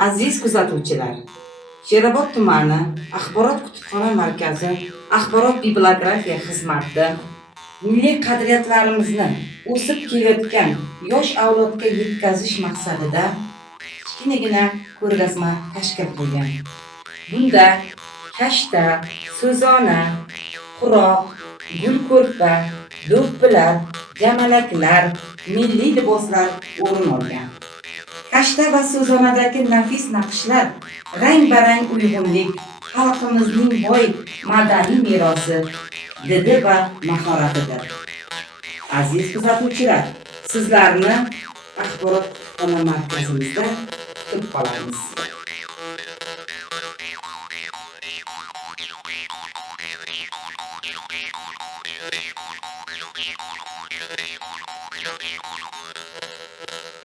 Aziz kuzatuvchilar, Sherobod tumani Axborot kutubxona markazi Axborot bibliografiya xizmati milliy qadriyatlarimizni o'sib kelayotgan yosh avlodga yetkazish maqsadida kichkinagina ko'rgazma tashkil qilgan. Bunda kashta, so'zona, quroq, gulko'rpa, do'ppilar, jamalaklar, milliy liboslar o'rin olgan. Kashta va so'zonadagi nafis naqshlar, rang-barang uyg'unlik xalqimizning boy madaniy merosi, didi va mahoratidir. Aziz kuzatuvchilar, sizlarni Axborot kutubxona markazimizda kutib qolamiz.